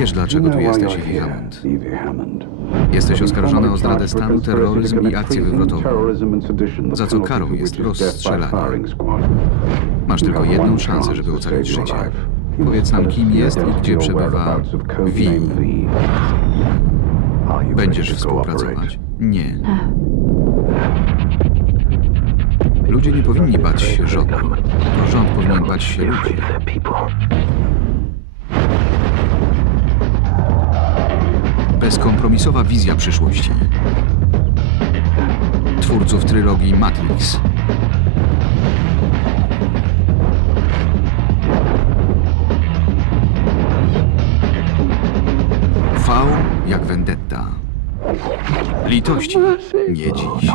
Wiesz, dlaczego tu jesteś, Evie Hammond. Jesteś oskarżony o zdradę stanu, terroryzm i akcję wywrotową. Za co karą jest rozstrzelanie. Masz tylko jedną szansę, żeby ocalić życie. Powiedz nam, kim jest i gdzie przebywa Vi. Będziesz współpracować? Nie. Ludzie nie powinni bać się rządu. To rząd powinien bać się ludzi. Bezkompromisowa wizja przyszłości. Twórców trylogii Matrix. V jak Vendetta. Litości. Nie dziś.